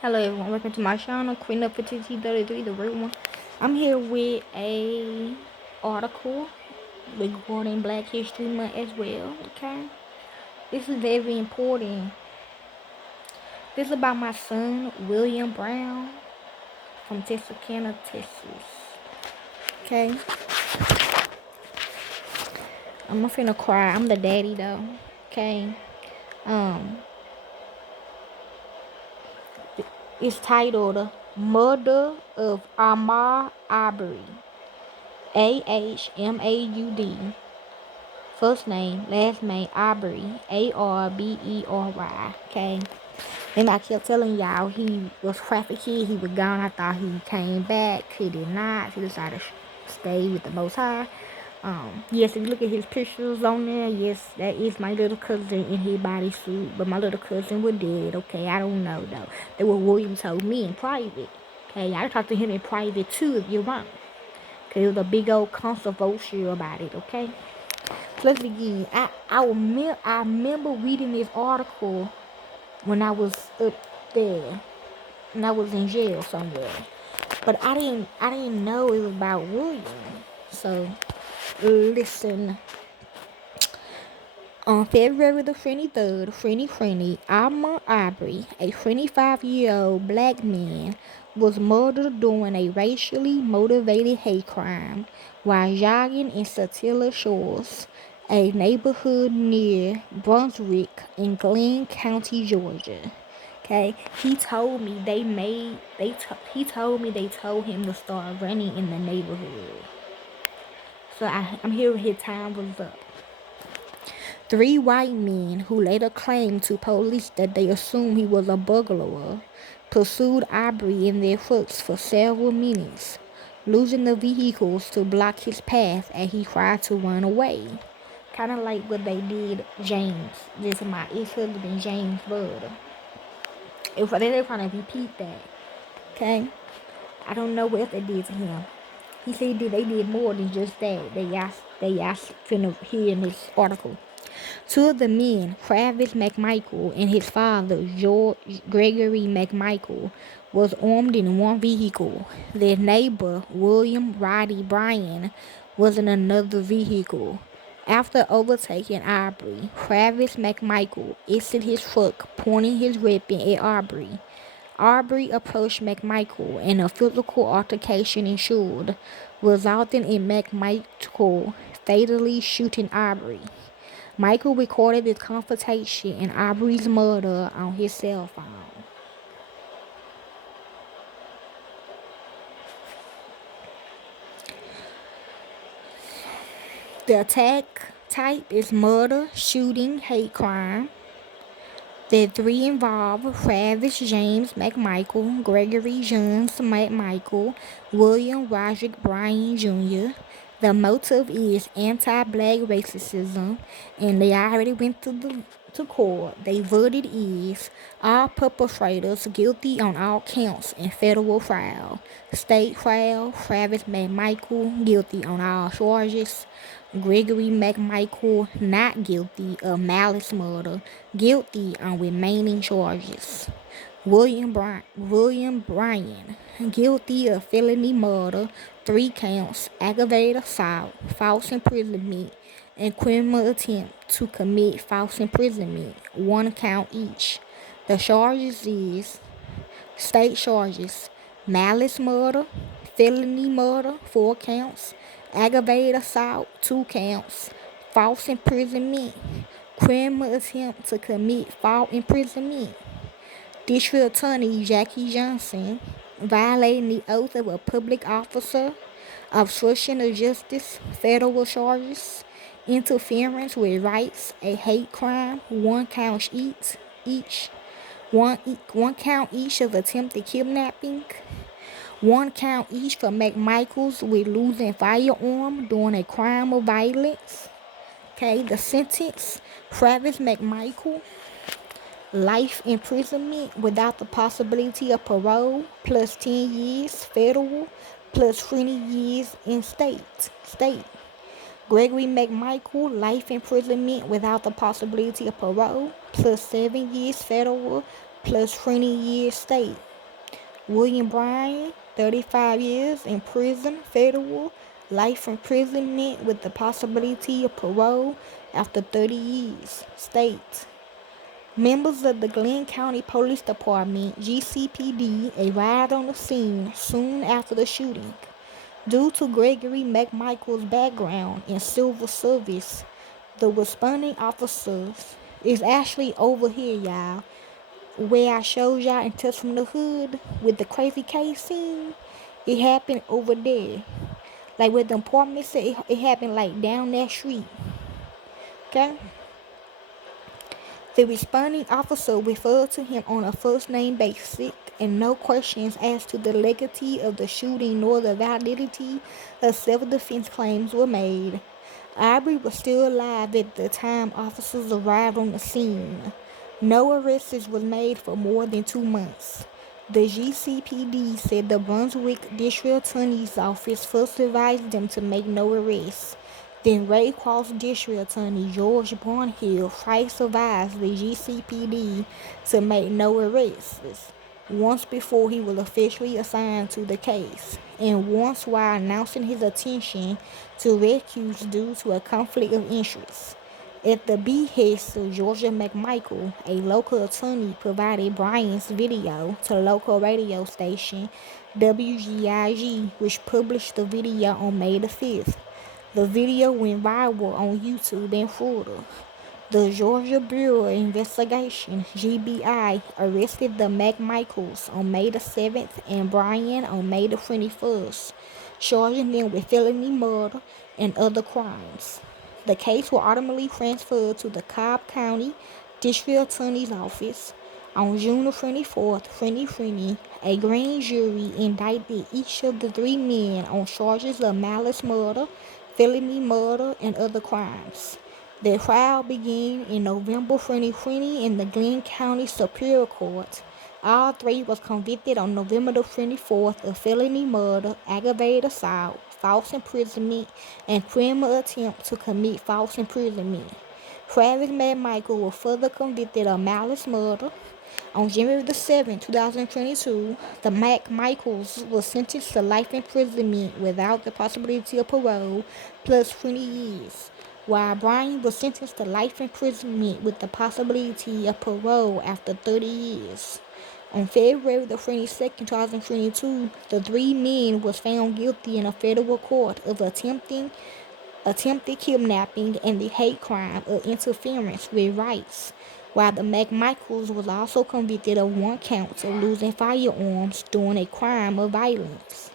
Hello everyone, welcome to my channel, Queen of Petite 33, the real one. I'm here with a article regarding Black History Month as well, okay? This is very important. This is about my son, William Brown, from Texarkana, Texas. Okay? I'm not finna cry, I'm the daddy though, okay? Um, it's titled Murder of Ahmaud Arbery. Ahmaud. First name, last name, Arbery. Arbery. Okay. And I kept telling y'all he was trafficked. He was gone. I thought he came back. He did not. He decided to stay with the Most High. Yes, if you look at his pictures on there, yes, that is my little cousin in his bodysuit. But my little cousin was dead. Okay, I don't know though. That what William told me in private. Okay, I talked to him in private too if you're wrong. Okay, it was a big old controversy about it. Okay. Let's begin. I remember reading this article when I was up there and I was in jail somewhere, but I didn't know it was about William. So listen. On February the 23rd, 2020, Ahmaud Arbery, a 25-year-old black man, was murdered during a racially motivated hate crime while jogging in Satilla Shores, a neighborhood near Brunswick in Glenn County, Georgia. Okay, he told me they told him to start running in the neighborhood. So I'm hearing his time was up. Three white men, who later claimed to police that they assumed he was a burglar, pursued Arbery in their trucks for several minutes, losing the vehicles to block his path as he tried to run away. Kind of like what they did James. This is my ex-husband James' brother. If they're trying to repeat that, okay? I don't know what else they did to him. He said they did more than just that. They asked finna hear in this article. Two of the men, Travis McMichael and his father, George Gregory McMichael, was armed in one vehicle. Their neighbor, William Roddy Bryan, was in another vehicle. After overtaking Arbery, Travis McMichael exited his truck, pointing his weapon at Arbery. Arbery approached McMichael and a physical altercation ensued, resulting in McMichael fatally shooting Arbery. Michael recorded this confrontation and Arbery's murder on his cell phone. The attack type is murder, shooting, hate crime. The three involve Travis James McMichael, Gregory Jones McMichael, William Roderick Bryan Jr. The motive is anti-black racism, and they already went to court. They verdict is all perpetrators guilty on all counts in federal trial. State trial, Travis McMichael guilty on all charges. Gregory McMichael not guilty of malice murder, guilty on remaining charges. William Bryan, guilty of felony murder, 3 counts, aggravated assault, false imprisonment, and criminal attempt to commit false imprisonment, 1 count each. The charges is state charges: malice murder, felony murder, 4 counts, aggravated assault, 2 counts, false imprisonment, criminal attempt to commit false imprisonment. District Attorney Jackie Johnson, violating the oath of a public officer, obstruction of justice, federal charges, interference with rights, a hate crime, 1 count each, one count each of attempted kidnapping, 1 count each for McMichaels with losing firearm during a crime of violence. Okay, the sentence: Travis McMichael, life imprisonment without the possibility of parole, plus 10 years federal, plus 20 years in state. Gregory McMichael, life imprisonment without the possibility of parole, plus 7 years federal, plus 20 years state. William Bryan, 35 years in prison, federal, life imprisonment with the possibility of parole after 30 years, state. Members of the Glenn County Police Department, GCPD, arrived on the scene soon after the shooting. Due to Gregory McMichael's background in civil service, the responding officers is actually over here, y'all, where I showed y'all in Test from the Hood with the crazy case scene. It happened over there. Like where the apartment said, it happened like down that street. Okay? The responding officer referred to him on a first name basis, and no questions as to the legality of the shooting nor the validity of self-defense claims were made. Arbery was still alive at the time officers arrived on the scene. No arrests was made for more than 2 months. The GCPD said the Brunswick District Attorney's Office first advised them to make no arrests. Then Raycross District Attorney George Barnhill twice advised the GCPD to make no arrests, once before he was officially assigned to the case, and once while announcing his intention to recuse due to a conflict of interest. At the behest of Georgia McMichael, a local attorney provided Bryan's video to local radio station WGIG, which published the video on May the 5th. The video went viral on YouTube in Florida. The Georgia Bureau of Investigation, GBI, arrested the McMichaels on May the 7th and Bryan on May the 21st, charging them with felony murder and other crimes. The case was ultimately transferred to the Cobb County District Attorney's Office. On June 24, 2020, a grand jury indicted each of the 3 men on charges of malice murder, felony murder, and other crimes. The trial began in November 2020 in the Glenn County Superior Court. All 3 was convicted on November the 24th of felony murder, aggravated assault, false imprisonment, and criminal attempt to commit false imprisonment. Travis McMichael was further convicted of malice murder. On January the 7th, 2022, the McMichaels was sentenced to life imprisonment without the possibility of parole, plus 20 years, while Bryan was sentenced to life imprisonment with the possibility of parole after 30 years. On February the 22nd, 2022, the 3 men was found guilty in a federal court of attempted kidnapping and the hate crime of interference with rights, while the McMichaels was also convicted of 1 count of losing firearms during a crime of violence.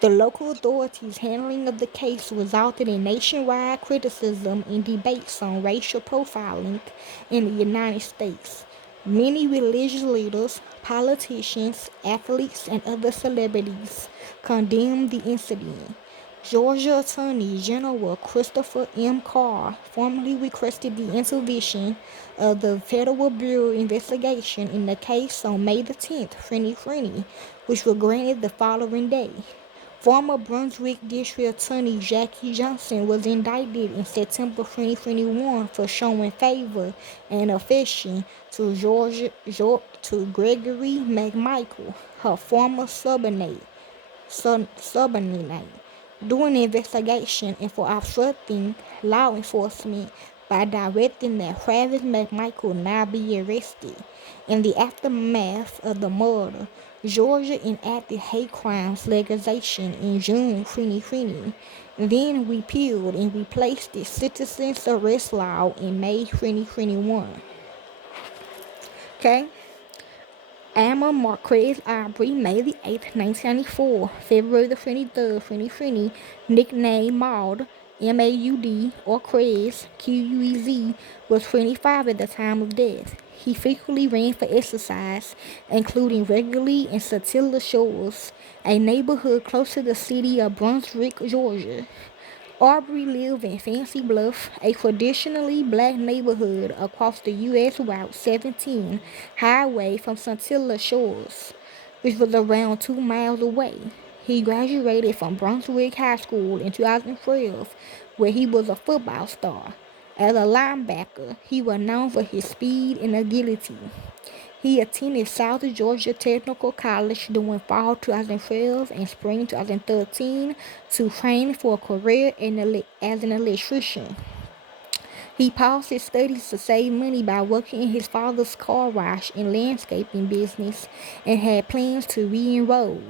The local authorities' handling of the case resulted in nationwide criticism and debates on racial profiling in the United States. Many religious leaders, politicians, athletes, and other celebrities condemned the incident. Georgia Attorney General Christopher M. Carr formally requested the intervention of the Federal Bureau of Investigation in the case on May 10, 2020, which was granted the following day. Former Brunswick District Attorney Jackie Johnson was indicted in September 2021 for showing favor and affection to Gregory McMichael, her former subordinate, during the investigation and for obstructing law enforcement by directing that Travis McMichael not be arrested. In the aftermath of the murder, Georgia enacted hate crimes legislation in June 2020, then repealed and replaced the citizens arrest law in May 2021. Okay? Ahmaud Marquez Arbery, May 8, 1994, February 23, 2020, nicknamed Maud, M-A-U-D, or Crez, Q-U-E-Z, was 25 at the time of death. He frequently ran for exercise, including regularly in Satilla Shores, a neighborhood close to the city of Brunswick, Georgia. Arbery lived in Fancy Bluff, a traditionally black neighborhood across the U.S. Route 17 highway from Satilla Shores, which was around 2 miles away. He graduated from Brunswick High School in 2012, where he was a football star. As a linebacker, he was known for his speed and agility. He attended South Georgia Technical College during fall 2012 and spring 2013 to train for a career as an electrician. He paused his studies to save money by working in his father's car wash and landscaping business and had plans to re-enroll.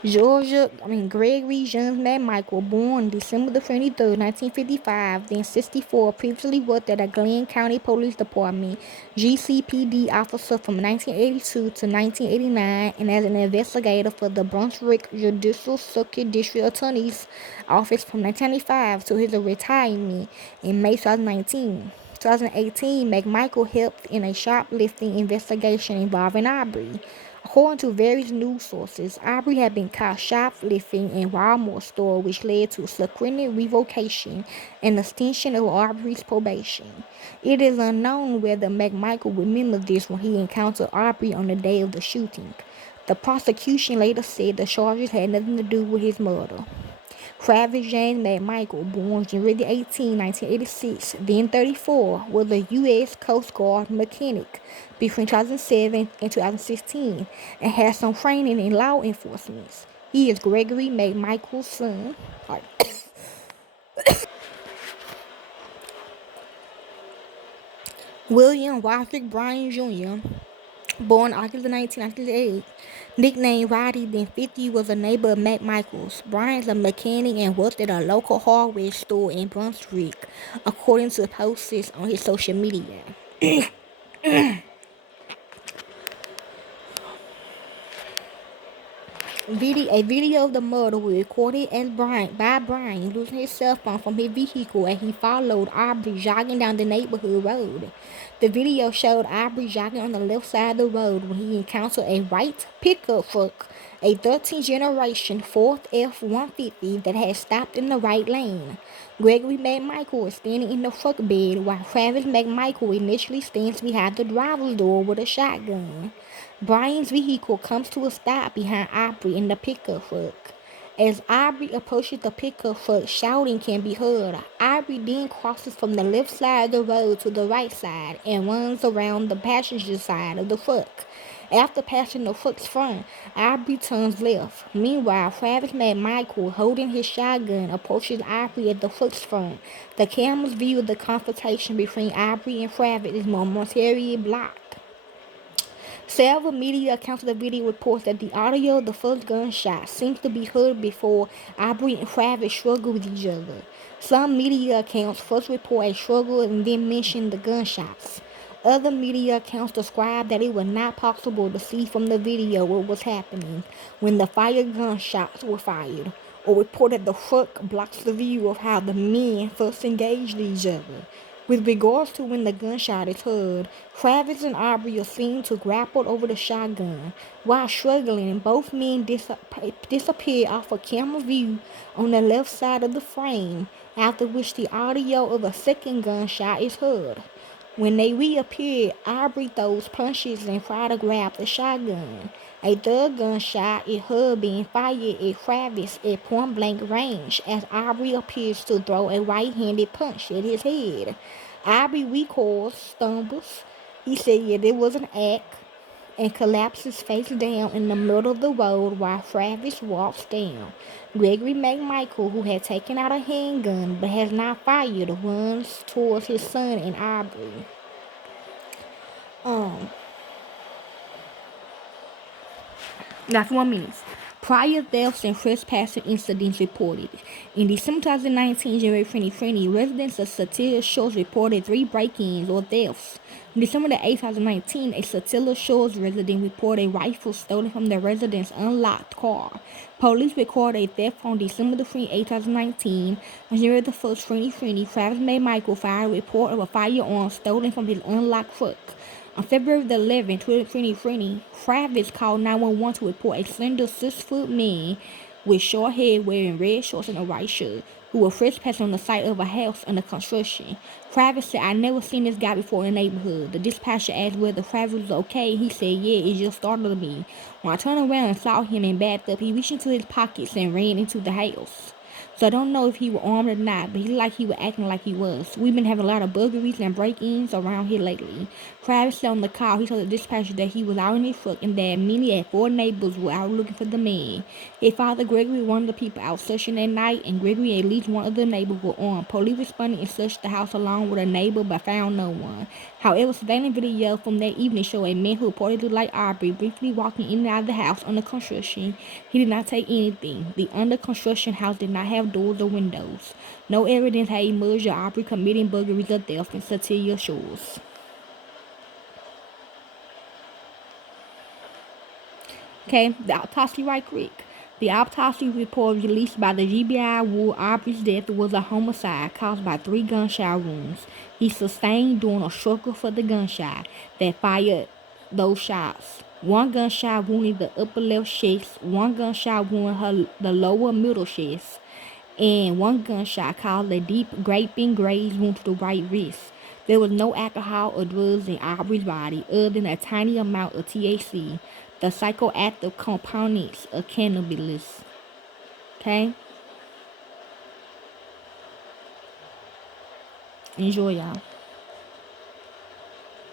Gregory James McMichael, born December the 23rd, 1955, then 64, previously worked at a Glenn County Police Department GCPD officer from 1982 to 1989 and as an investigator for the Brunswick Judicial Circuit District Attorney's Office from 1995 to his retirement in May 2019. 2018, McMichael helped in a shoplifting investigation involving Arbery. According to various news sources, Arbery had been caught shoplifting in Walmart store, which led to subsequent revocation and extension of Arbery's probation. It is unknown whether McMichael remembered this when he encountered Arbery on the day of the shooting. The prosecution later said the charges had nothing to do with his murder. Travis James McMichael, born January 18, 1986, then 34, was a U.S. Coast Guard mechanic between 2007 and 2016 and has some training in law enforcement. He is Gregory McMichael's son. William Roderick Bryan Jr., born August 19, 1988, nicknamed Roddy, then 50, was a neighbor of McMichael's. Bryan is a mechanic and worked at a local hardware store in Brunswick, according to posts on his social media. A video of the murder was recorded by Bryan using his cell phone from his vehicle as he followed Arbery jogging down the neighborhood road. The video showed Arbery jogging on the left side of the road when he encountered a white pickup truck, a 13th generation Ford F-150 that had stopped in the right lane. Gregory McMichael is standing in the truck bed while Travis McMichael initially stands behind the driver's door with a shotgun. Bryan's vehicle comes to a stop behind Arbery in the pickup truck. As Arbery approaches the pickup truck, shouting can be heard. Arbery then crosses from the left side of the road to the right side and runs around the passenger side of the truck. After passing the truck's front, Arbery turns left. Meanwhile, Travis McMichael, holding his shotgun, approaches Arbery at the truck's front. The camera's view of the confrontation between Arbery and Travis is momentarily blocked. Several media accounts of the video reports that the audio of the first gunshot seems to be heard before Arbery and Travis struggle with each other. Some media accounts first report a struggle and then mention the gunshots. Other media accounts describe that it was not possible to see from the video what was happening when the fired gunshots were fired, or report that the truck blocks the view of how the men first engaged each other. With regards to when the gunshot is heard, Travis and Arbery are seen to grapple over the shotgun. While struggling, both men disappear off of camera view on the left side of the frame, after which the audio of a second gunshot is heard. When they reappear, Arbery throws punches and tries to grab the shotgun. A third gunshot is heard being fired at Travis at point-blank range as Arbery appears to throw a right-handed punch at his head. Arbery recoils, stumbles. He said it was an act, and collapses face down in the middle of the road while Travis walks down. Gregory McMichael, who had taken out a handgun but has not fired, runs towards his son and Arbery. That's 1 minute. Prior thefts and trespassing incidents reported. In December 2019, January 2020, residents of Satilla Shores reported 3 break-ins or thefts. On December 8, 2019, a Satilla Shores resident reported a rifle stolen from the resident's unlocked car. Police recorded a theft on December 28, 2019. On January 1, 2020, Travis McMichael fired a report of a firearm stolen from his unlocked truck. On February 11, 2020, Travis called 911 to report a slender 6-foot man with short hair wearing red shorts and a white shirt who was trespassing on the site of a house under construction. Travis said, "I never seen this guy before in the neighborhood." The dispatcher asked whether Travis was okay. He said, "Yeah, it just startled me. When I turned around and saw him and backed up, he reached into his pockets and ran into the house." So I don't know if he was armed or not, but he like he was acting like he was. We've been having a lot of burglaries and break-ins around here lately. Travis said on the call, he told the dispatcher that he was out in his truck and that many at 4 neighbors were out looking for the man. His father, Gregory, one of the people out searching that night, and Gregory and at least one of the neighbors were armed. Police responded and searched the house along with a neighbor but found no one. However, surveillance video from that evening showed a man who reportedly looked like Arbery briefly walking in and out of the house under construction. He did not take anything. The under construction house did not have doors or windows. No evidence had emerged of Arbery committing burglaries or theft in Cecilia Shores. Okay, the autopsy right quick. The autopsy report released by the GBI ruled Arbery's death was a homicide caused by 3 gunshot wounds he sustained during a struggle for the gunshot that fired those shots. 1 gunshot wounded the upper left chest, 1 gunshot wounded the lower middle chest, and 1 gunshot caused a deep gaping graze wound to the right wrist. There was no alcohol or drugs in Arbery's body other than a tiny amount of THC, the psychoactive components of cannabis. Okay? Enjoy, y'all.